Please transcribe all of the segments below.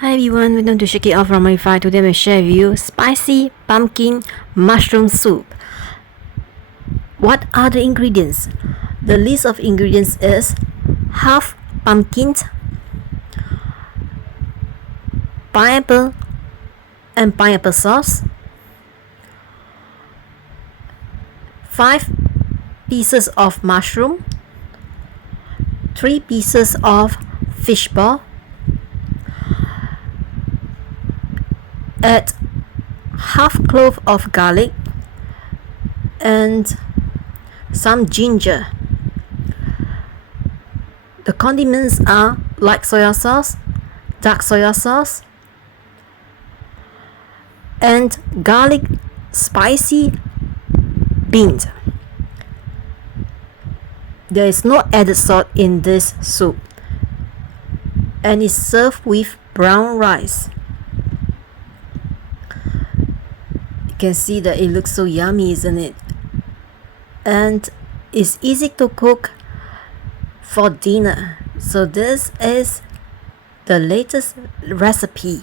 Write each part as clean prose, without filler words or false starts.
Hi everyone, welcome to Shake It Off from my fire. Today I'm going to share with you spicy pumpkin mushroom soup. What are the ingredients? The list of ingredients is half pumpkin, pineapple and pineapple sauce, 5 pieces of mushroom, 3 pieces of fish ball. Add half clove of garlic and some ginger. The condiments are light soy sauce, dark soy sauce, and garlic spicy beans. There is no added salt in this soup, and it's served with brown rice. You can see that it looks so yummy, isn't it? And it's easy to cook for dinner. So this is the latest recipe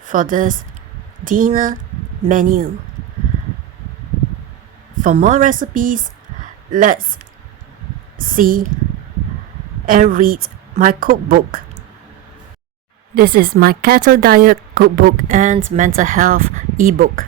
for this dinner menu. For more recipes, let's see and read my cookbook. This is my keto diet cookbook and mental health ebook.